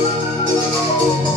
Música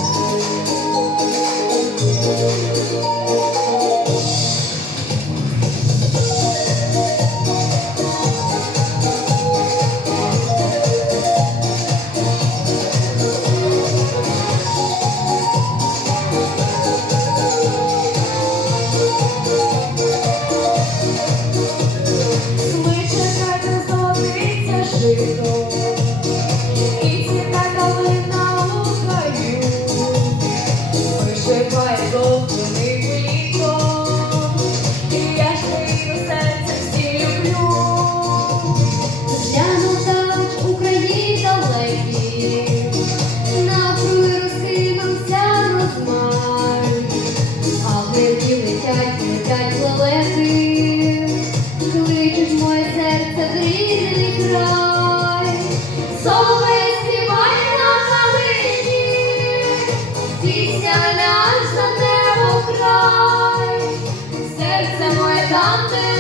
вишиває золотими квітом, і я ж серце всі люблю. Гляну так Україні далекі, розкинувся розмар, а вирі летять, летять лелеки, моє серце в рідний край. something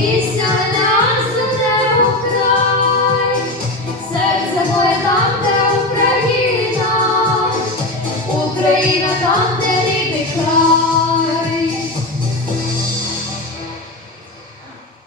Peace,